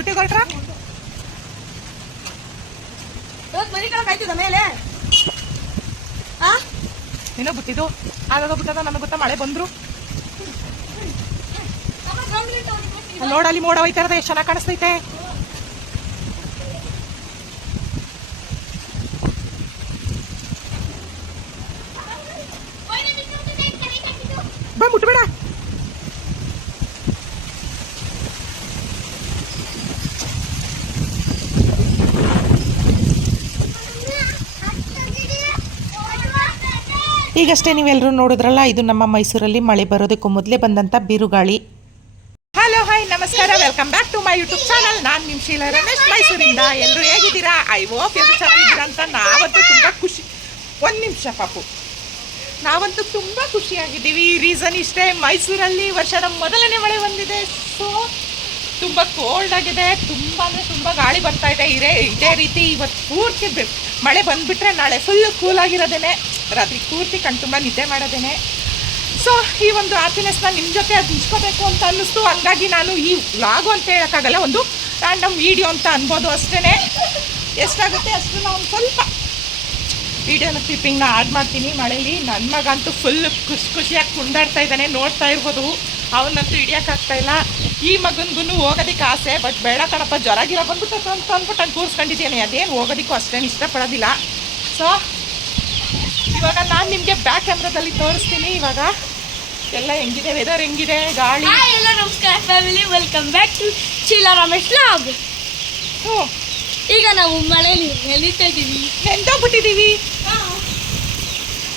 Duty ಕೊಟ್ರ ಮನಿ ಆಯ್ತದ ಮೇಲೆ? ಆ? ಏನೋ ಗೊತ್ತಿದ್ದು. ಆಗಾಗ ಬಿಟ್ಟದ ನಮಗೆ ಗೊತ್ತಾ ಮಳೆ ಬಂದ್ರು. ಅಲ್ಲಿ ನೋಡಲ್ಲಿ ಮೋಡ ಹೋಯ್ತಾ ಇರೋದು ಎಷ್ಟು ಚೆನ್ನಾಗಿ ಕಾಣಿಸ್ತೈತೆ. ಬಾ ಮುಟ್ಬೇಡ. ಈಗಷ್ಟೇ ನೀವೆಲ್ಲರೂ ನೋಡಿದ್ರಲ್ಲ, ಇದು ನಮ್ಮ ಮೈಸೂರಲ್ಲಿ ಮಳೆ ಬರೋದಕ್ಕೂ ಮೊದಲೇ ಬಂದಂಥ ಬಿರುಗಾಳಿ. ಹಲೋ ಹಾಯ್ ನಮಸ್ಕಾರ welcome back to my YouTube channel ನಾನು ನಿಮ್ಮ ಶೀಲಾ ರಮೇಶ್, ಮೈಸೂರಿಂದ. ಎಲ್ಲರೂ ಹೇಗಿದ್ದೀರಾ? ಐ ಹೋಪ್ ಎಲ್ಲರೂ ಚೆನ್ನಾಗಿದ್ದೀರಾ ಅಂತ ನಾವಂತೂ ತುಂಬ ಖುಷಿ. ಒಂದು ನಿಮಿಷ ಪಾಪು. ನಾವಂತೂ ತುಂಬ ಖುಷಿಯಾಗಿದ್ದೀವಿ. ರೀಸನ್ ಇಷ್ಟೇ, ಮೈಸೂರಲ್ಲಿ ವರ್ಷದ ಮೊದಲನೇ ಮಳೆ ಬಂದಿದೆ. ಸೊ ತುಂಬ ಕೋಲ್ಡ್ ಆಗಿದೆ, ತುಂಬ ಅಂದರೆ ತುಂಬ ಗಾಳಿ ಬರ್ತಾ ಇದೆ. ಇದೇ ಇದೇ ರೀತಿ ಇವತ್ತು ಪೂರ್ತಿ ಮಳೆ ಬಂದುಬಿಟ್ರೆ ನಾಳೆ ಫುಲ್ ಕೂಲ್ ಆಗಿರೋದೇನೆ. ರಾತ್ರಿ ಪೂರ್ತಿ ಕಣ್ ತುಂಬ ನಿದ್ದೆ ಮಾಡೋದೇನೆ. ಸೊ ಈ ಒಂದು ಹ್ಯಾಪಿನೆಸ್ನ ನಿಮ್ಮ ಜೊತೆ ಹಂಚ್ಕೋಬೇಕು ಅಂತ ಅನ್ನಿಸ್ತು. ಹಂಗಾಗಿ ನಾನು ಈ ವ್ಲಾಗು ಅಂತ ಹೇಳೋಕ್ಕಾಗಲ್ಲ, ಒಂದು ರ್ಯಾಂಡಮ್ ವೀಡಿಯೋ ಅಂತ ಅನ್ಬೋದು ಅಷ್ಟೇ ಎಷ್ಟಾಗುತ್ತೆ ಅಷ್ಟು ಒಂದು ಸ್ವಲ್ಪ ವೀಡಿಯೋನ ಕ್ಲಿಪ್ಪಿಂಗ್ನ ಆಡ್ ಮಾಡ್ತೀನಿ. ಮಳೇಲಿ ನನ್ನ ಮಗ ಅಂತೂ ಫುಲ್ ಖುಷಿ ಖುಷಿಯಾಗಿ ಕುಂಡಾಡ್ತಾ ಇದ್ದಾನೆ, ನೋಡ್ತಾ ಇರ್ಬೋದು. ಅವನಂತೂ ಹಿಡಿಯೋಕ್ಕಾಗ್ತಾ ಇಲ್ಲ. ಈ ಮಗನಿಗೂ ಹೋಗೋದಕ್ಕೆ ಆಸೆ ಬಟ್ ಬೇಡ ಕಣಪ್ಪ ಜ್ವರ ಗಿರ ಬಂದ್ಬಿಟ್ಟು ಅಂತ ಅಂದ್ಬಿಟ್ಟು ನಾನು ಕೂರಿಸ್ಕೊಂಡಿದ್ದೇನೆ ಅದೇನು ಹೋಗೋದಕ್ಕೂ ಅಷ್ಟೇನು ಇಷ್ಟಪಡೋದಿಲ್ಲ. ಸೊ ಇವಾಗ ನಾನು ನಿಮಗೆ ಬ್ಯಾಕ್ ಕ್ಯಾಮ್ರಾದಲ್ಲಿ ತೋರಿಸ್ತೀನಿ. ಇವಾಗ ಎಲ್ಲ ಹೆಂಗಿದೆ ವೆದರ್ ಹೆಂಗಿದೆ ಗಾಳಿ? ಎಲ್ಲ ನಮಸ್ಕಾರ ಫ್ಯಾಮಿಲಿ ವೆಲ್ಕಮ್ ಬ್ಯಾಕ್ ಟು ಚೀಲಾ ರಮೇಶ್ ಲಾಗ್ ಹ್ಞೂ. ಈಗ ನಾವು ಮಳೆಯಲ್ಲಿ ನೆನೀತಾ ಇದ್ದೀವಿ ನೆಂದೋಗ್ಬಿಟ್ಟಿದ್ದೀವಿ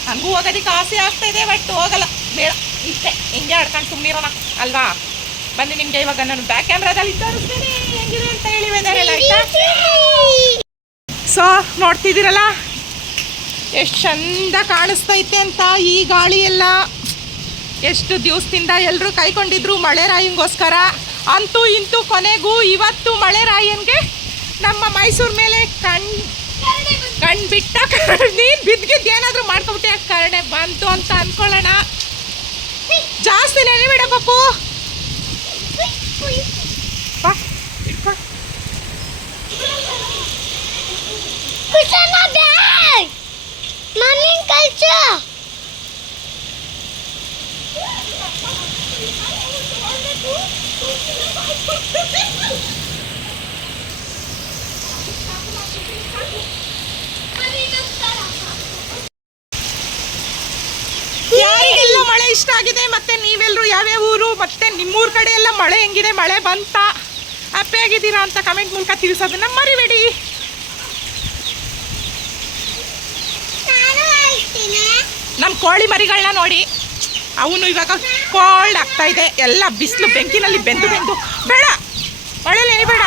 ನನಗೂ ಹೋಗೋದಕ್ಕೆ ಆಸೆ ಆಗ್ತಾ ಇದೆ ಬಟ್ ಹೋಗಲ್ಲ. ಬೇಡ. ಇಷ್ಟೇ ಹಿಂಗೆ ಆಡ್ಕೊಂಡು ಸುಮ್ಮನಿರೋಣ ಅಲ್ವಾ? ಬನ್ನಿ ನಿಮಗೆ ಇವಾಗ ನಾನು ಬ್ಯಾಕ್ ಕ್ಯಾಮ್ರಾದಲ್ಲಿ ತೋರಿಸ್ತೀನಿ. ಹೆಂಗಿದೆ ಅಂತ ಹೇಳಿ ವೆದರ್ ಆಯ್ತಾ? ಸೊ ನೋಡ್ತಿದ್ದೀರಲ್ಲ? ಎಷ್ಟು ಚಂದ ಕಾಣಿಸ್ತೈತೆ ಅಂತ ಈ ಗಾಳಿ ಎಲ್ಲ ಎಷ್ಟು ದಿವಸದಿಂದ ಎಲ್ಲರೂ ಕೈಕೊಂಡಿದ್ರು ಮಳೆ ರಾಯಂಗೋಸ್ಕರ. ಅಂತೂ ಇಂತೂ ಕೊನೆಗೂ ಇವತ್ತು ಮಳೆ ರಾಯನ್ಗೆ ನಮ್ಮ ಮೈಸೂರು ಮೇಲೆ ಕಣ್ ಕಣ್ ಬಿಟ್ಟ ನೀನು ಬಿದ್ದಿದ್ದು ಏನಾದರೂ ಮಾಡ್ಕೊಬಿಟ್ಟೆ ಕರ್ಣೆ ಬಂತು ಅಂತ ಅನ್ಕೊಳ್ಳೋಣ. ಜಾಸ್ತಿ ನೆನೆಬೇಡ ಪಪ್ಪು. ಬಾ ಇಟ್ಕೊ. ಇಷ್ಟ ಆಗಿದೆ ಮತ್ತೆ ನೀವೆಲ್ಲರೂ ಯಾವ್ಯಾವ ಊರು ಮತ್ತೆ ನಿಮ್ಮೂರ ಕಡೆ ಎಲ್ಲ ಮಳೆ ಹೆಂಗಿದೆ ಮಳೆ ಬಂತ? ಹ್ಯಾಪಿ ಆಗಿದ್ದೀರಾ ಅಂತ ಕಮೆಂಟ್ ಮೂಲಕ ತಿಳಿಸೋದನ್ನ ಮರಿಬೇಡಿ. ನಮ್ಮ ಕೋಳಿ ಮರಿಗಳನ್ನ ನೋಡಿ. ಅವನು ಇವಾಗ ಕೋಲ್ಡ್ ಆಗ್ತಾ ಇದೆ. ಎಲ್ಲ ಬಿಸಿಲು ಬೆಂಕಿನಲ್ಲಿ ಬೆಂದು ಬೆಂದು. ಬೇಡ ಒಳ್ಳೆಯ ಬೇಡ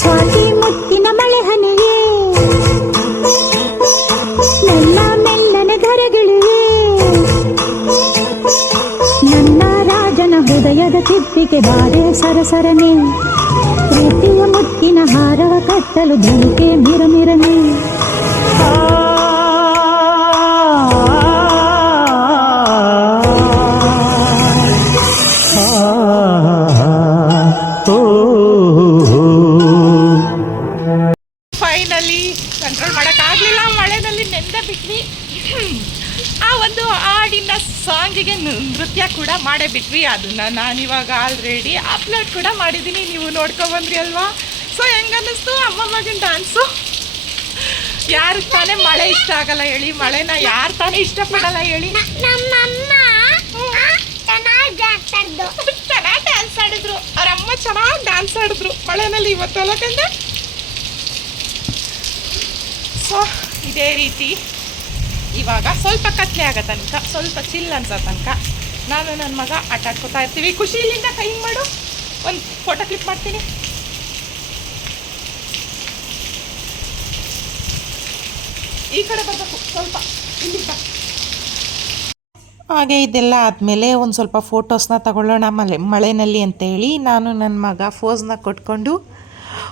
ಸ್ವಾತಿ ಮುತ್ತಿನ ಮಳೆ ಹನಿಯೇ. ನನ್ನ ಮೆಲ್ಲನ ಧರೆಗಿಳಿಯೇ ನನ್ನ ರಾಜನ ಹೃದಯದ ತಿಪ್ಪಿಗೆ ಬಾರೆ ಸರಸರನೆ. ಪ್ರೀತಿಯ ಮುತ್ತಿನ ಹಾರವ ಕಟ್ಟಲು ಧನಿಕೆ ಮಿರಮಿರನೆ. ಸಾಂಗಿಗೆ ನೃತ್ಯ ಕೂಡ ಮಾಡೇ ಬಿಟ್ವಿ ಅದನ್ನ. ನಾನಿವಾಗ ಆಲ್ರೆಡಿ ಅಪ್ಲೋಡ್ ಕೂಡ ಮಾಡಿದ್ದೀನಿ. ನೀವು ನೋಡ್ಕೊಬಂದ್ರಿ ಅಲ್ವಾ? ಸೊ ಹೆಂಗನ್ನಿಸ್ತು ಅಮ್ಮ ಮಗನ ಡ್ಯಾನ್ಸು ಯಾರು ತಾನೇ ಮಳೆ ಇಷ್ಟ ಆಗಲ್ಲ ಹೇಳಿ. ಮಳೆನ ಯಾರು ತಾನೇ ಇಷ್ಟಪಡಲ್ಲ ಹೇಳಿ. ನಮ್ಮಮ್ಮ ಚೆನ್ನಾಗಿ ಡ್ಯಾನ್ಸ್ ಆಡ್ದು. ಚೆನ್ನಾಗಿ ಡ್ಯಾನ್ಸ್ ಆಡಿದ್ರು. ಅವ್ರ ಅಮ್ಮ ಚೆನ್ನಾಗಿ ಡ್ಯಾನ್ಸ್ ಆಡಿದ್ರು. ಮಳೆನಲ್ಲಿ ಇವತ್ತು ಅಲ್ಲಕಂದ್ರೆ ಸೊ ಇದೇ ರೀತಿ. ಇವಾಗ ಸ್ವಲ್ಪ ಕತ್ಲೆ ಆಗೋ ತನಕ, ಸ್ವಲ್ಪ ಚಿಲ್ ಅನ್ಸೋ ತನಕ ನಾನು ನನ್ನ ಮಗ ಆಟ ಆಡ್ಕೊತಾ ಇರ್ತೀವಿ. ಖುಷಿಲಿಂದ ಕೈ ಮಾಡು. ಒಂದು ಫೋಟೋ ಕ್ಲಿಕ್ ಮಾಡ್ತೀನಿ. ಈ ಕಡೆ ಬರಬೇಕು. ಸ್ವಲ್ಪ ಇಲ್ಲಿ ಹಾಗೆ ಇದೆಲ್ಲ ಆದಮೇಲೆ ಒಂದು ಸ್ವಲ್ಪ ಫೋಟೋಸ್ನ ತಗೊಳ್ಳೋಣ ಮಳೆ, ಮಳೆನಲ್ಲಿ ಅಂತೇಳಿ ನಾನು ನನ್ನ ಮಗ ಫೋಸ್ನ ಕೊಟ್ಕೊಂಡು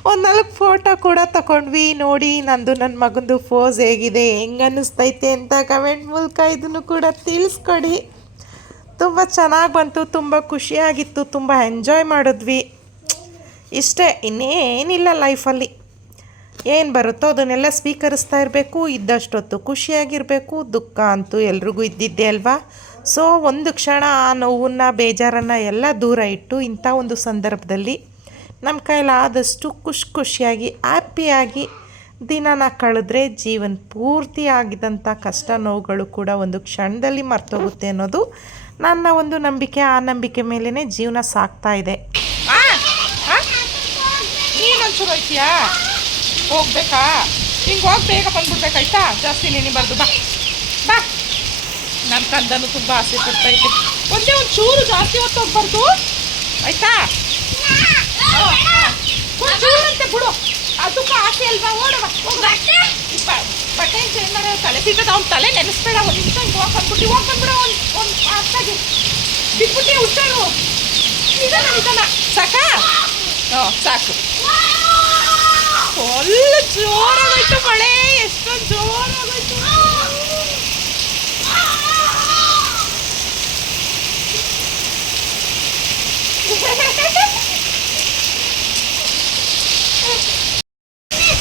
ಒಂದು ನಾಲ್ಕು ಫೋಟೋ ಕೂಡ ತಗೊಂಡ್ವಿ ನೋಡಿ, ನಂದು ನನ್ನ ಮಗಂದು ಫೋಸ್ ಹೇಗಿದೆ, ಹೆಂಗೆ ಅನ್ನಿಸ್ತೈತೆ ಅಂತ ಕಮೆಂಟ್ ಮೂಲಕ ಇದನ್ನು ಕೂಡ ತಿಳಿಸ್ಕೊಡಿ. ತುಂಬ ಚೆನ್ನಾಗಿ ಬಂತು, ತುಂಬ ಖುಷಿಯಾಗಿತ್ತು, ತುಂಬ ಎಂಜಾಯ್ ಮಾಡಿದ್ವಿ. ಇಷ್ಟೇ, ಇನ್ನೇನಿಲ್ಲ ಲೈಫಲ್ಲಿ ಏನು ಬರುತ್ತೋ ಅದನ್ನೆಲ್ಲ ಸ್ವೀಕರಿಸ್ತಾ ಇರಬೇಕು, ಇದ್ದಷ್ಟೊತ್ತು ಖುಷಿಯಾಗಿರಬೇಕು, ದುಃಖ ಅಂತೂ ಎಲ್ರಿಗೂ ಇದ್ದಿದ್ದೆ ಅಲ್ವಾ? ಸೊ ಒಂದು ಕ್ಷಣ ಆ ನೋವನ್ನು, ಬೇಜಾರನ್ನು ಎಲ್ಲ ದೂರ ಇಟ್ಟು ಇಂಥ ಒಂದು ಸಂದರ್ಭದಲ್ಲಿ ನಮ್ಮ ಕೈಲಾದಷ್ಟು ಖುಷಿ ಖುಷಿಯಾಗಿ ಹ್ಯಾಪಿಯಾಗಿ ದಿನನ ಕಳೆದ್ರೆ ಜೀವನ ಪೂರ್ತಿ ಆಗಿದಂಥ ಕಷ್ಟ ನೋವುಗಳು ಕೂಡ ಒಂದು ಕ್ಷಣದಲ್ಲಿ ಮರ್ತೋಗುತ್ತೆ ಅನ್ನೋದು ನನ್ನ ಒಂದು ನಂಬಿಕೆ. ಆ ನಂಬಿಕೆ ಮೇಲೇ ಜೀವನ ಸಾಗ್ತಾ ಇದೆ. ಹೋಗ್ಬೇಕಾ? ಹಿಂಗೆ ಹೋಗಿ ಬೇಗ ಬಂದ್ಬಿಡ್ಬೇಕಾಯ್ತಾ ಜಾಸ್ತಿ ನೆನಿಬಾರ್ದು ಬಾ. ಬಾ. ನನ್ನ ತಂದನು ತುಂಬ ಆಸೆ ಪಡ್ತೈತೆ ಒಂದೇ ಒಂದು ಚೂರು ಜಾಸ್ತಿ ಹೊತ್ತು ಹೋಗ್ಬಾರ್ದು ಆಯ್ತಾ? ಅಂತೆ ಬಿಡು ಅದಕ್ಕೂ ಆಸೆ ಅಲ್ವಾ? ಓಡವ ಬಟ್ಟೆ? ಚೇಂಜ್ ಮಾಡೋ ತಲೆ ಸಿಗದ ಅವ್ನ ತಲೆ ನೆನೆಸ್ಬೇಡ. ಒಂದು ನಿಮಿಷ ಹಿಂಗೆ ಹೋಗಿ ಬಂದ್ಬಿಟ್ಟು ಹೋಗಿ ಬಂದ್ಬಿಡ ಒಂದು ಒಂದು ಅಷ್ಟಾಗಿ ಬಿಟ್ಬಿಟ್ಟು ಹುಟ್ಟಾಡು ನಿಧಾನ ನಿಧಾನ ಸಾಕಾ? ಹ್ಞೂ ಸಾಕು. ಫುಲ್ ಜೋರಾಗೋಯ್ತು ಮಳೆ. ಎಷ್ಟೊಂದು ಜೋರಾಗೋಯ್ತು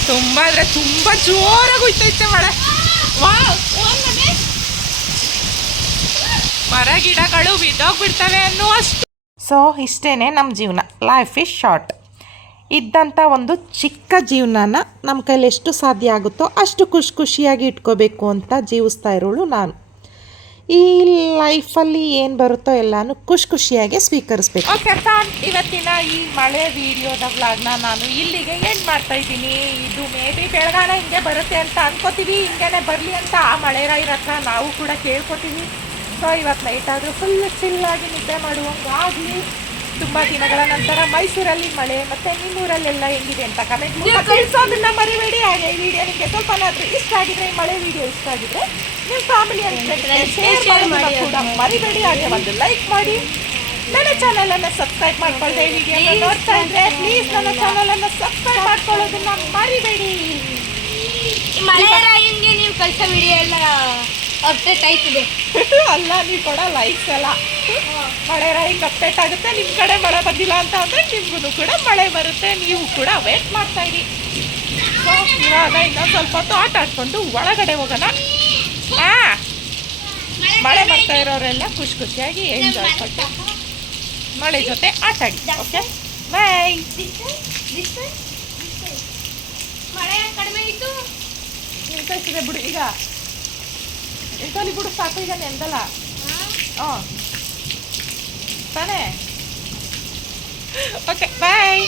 ತುಂಬಾ ಅಂದರೆ ತುಂಬಾ ಜೋರಾಗಿ ಹೋಯ್ತೈತೆ ಮಳೆ. ಮರ ಗಿಡಗಳು ಬಿದ್ದೋಗ್ಬಿಡ್ತವೆ ಅನ್ನುವಷ್ಟು. ಸೊ ಇಷ್ಟೇನೆ ನಮ್ಮ ಜೀವನ. ಲೈಫ್ ಇಸ್ ಶಾರ್ಟ್ ಇದ್ದಂಥ ಒಂದು ಚಿಕ್ಕ ಜೀವನನ ನಮ್ಮ ಕೈಲಿ ಎಷ್ಟು ಸಾಧ್ಯ ಆಗುತ್ತೋ ಅಷ್ಟು ಖುಷಿ ಖುಷಿಯಾಗಿ ಇಟ್ಕೋಬೇಕು ಅಂತ ಜೀವಿಸ್ತಾ ಇರೋಳು ನಾನು. ಈ ಲೈಫಲ್ಲಿ ಏನು ಬರುತ್ತೋ ಎಲ್ಲಾನು ಖುಷಿ ಖುಷಿಯಾಗಿ ಸ್ವೀಕರಿಸ್ಬೇಕು. ಓಕೆ ಇವತ್ತಿನ ಈ ಮಳೆ ವಿಡಿಯೋದ ವ್ಲಾಗ್ನ ನಾನು ಇಲ್ಲಿಗೆ ಎಂಡ್ ಮಾಡ್ತಾ ಇದ್ದೀನಿ. ಇದು ಮೇ ಬಿ ಬೆಳಗಾನ ಹಿಂಗೆ ಬರುತ್ತೆ ಅಂತ ಅನ್ಕೋತೀವಿ, ಹಿಂಗೆನೆ ಬರಲಿ ಅಂತ ಆ ಮಳೆರಾಯರ ಹತ್ರ ನಾವು ಕೂಡ ಕೇಳ್ಕೊತೀವಿ. ಸೊ ಇವತ್ತು ನೈಟ್ ಆದರೂ ಫುಲ್ ಚಿಲ್ಲಾಗಿ ನಿದ್ದೆ ಮಾಡುವಂಗಾಗಲಿ. ತುಂಬ ದಿನಗಳ ನಂತರ ಮೈಸೂರಲ್ಲಿ ಮಳೆ ಮತ್ತೆ ನಿಮ್ಮೂರಲ್ಲೆಲ್ಲ ಹೆಂಗಿದೆ ಅಂತ ಕಮೆಂಟ್ ತಿಳಿಸೋದನ್ನ ಮರಿಬೇಡಿ. ಹಾಗೆ ಈ ವಿಡಿಯೋ ನಿಮಗೆ ಸ್ವಲ್ಪ ಇಷ್ಟ ಆಗಿದ್ರೆ ಈ ಮಳೆ ವಿಡಿಯೋ ಇಷ್ಟ ಆಗಿದ್ರೆ ನಿಮ್ಮ ಫ್ಯಾಮಿಲಿ ಶೇರ್ ಮಾಡಿ ಕೂಡ ಮರಿಬೇಡಿ. ಹಾಗೆ ಒಂದು ಲೈಕ್ ಮಾಡಿ. ನನ್ನ ಚಾನಲ್ ಅನ್ನ ಸಬ್ಸ್ಕ್ರೈಬ್ ಮಾಡ್ಕೊಳ್ತಾ ಈ ವಿಡಿಯೋ ನೋಡ್ತಾ ಇದ್ರೆ ಪ್ಲೀಸ್ ನನ್ನ ಚಾನಲ್ ಅನ್ನ ಸಬ್ಸ್ಕ್ರೈಬ್ ಮಾಡ್ಕೊಳ್ಳೋದನ್ನ ಮರಿಬೇಡಿ. ಮಳೆ ರಾಯನ್ಗೆ ನೀವು ಕಳ್ಸೋ ವಿಡಿಯೋ ಎಲ್ಲ ಅಪ್ಡೇಟ್ ಆಯ್ತಿದೆ. ಅಲ್ಲ ನೀವು ಕೊಡೋ ಲೈಕ್ಸ್ ಎಲ್ಲ. ಮಳೆ ರೈಂಗ್ ಅಪ್ಡೇಟ್ ಆಗುತ್ತೆ ನಿಮ್ಮ ಕಡೆ ಮಳೆ ಬಂದಿಲ್ಲ ಅಂತ ಅಂದರೆ ನಿಮ್ಗೂ ಕೂಡ ಮಳೆ ಬರುತ್ತೆ ನೀವು ಕೂಡ ವೇಟ್ ಮಾಡ್ತಾ ಇರಿ. ಸೊ ಇವಾಗ ಇನ್ನೊಂದು ಸ್ವಲ್ಪ ಹೊತ್ತು ಆಟ ಆಡ್ಕೊಂಡು ಒಳಗಡೆ ಹೋಗೋಣ. ಹಾಂ. ಮಳೆ ಬರ್ತಾ ಇರೋರೆಲ್ಲ ಖುಷಿ ಖುಷಿಯಾಗಿ ಎಂಜಾಯ್ ಕೊಟ್ಟು ಮಳೆ ಜೊತೆ ಆಟ ಆಡಿ ಓಕೆ ಬಾಯ್ ಮಳೆ ಕಡಿಮೆ ಇತ್ತು? ಬಿಡು ಈಗ ನಿಂತಲ್ಲಿ ಬಿಡು ಸಾಕು ಈಗ ನೆಂದಲ್ಲ ಹಾಂ? ತಾನೇ? Okay bye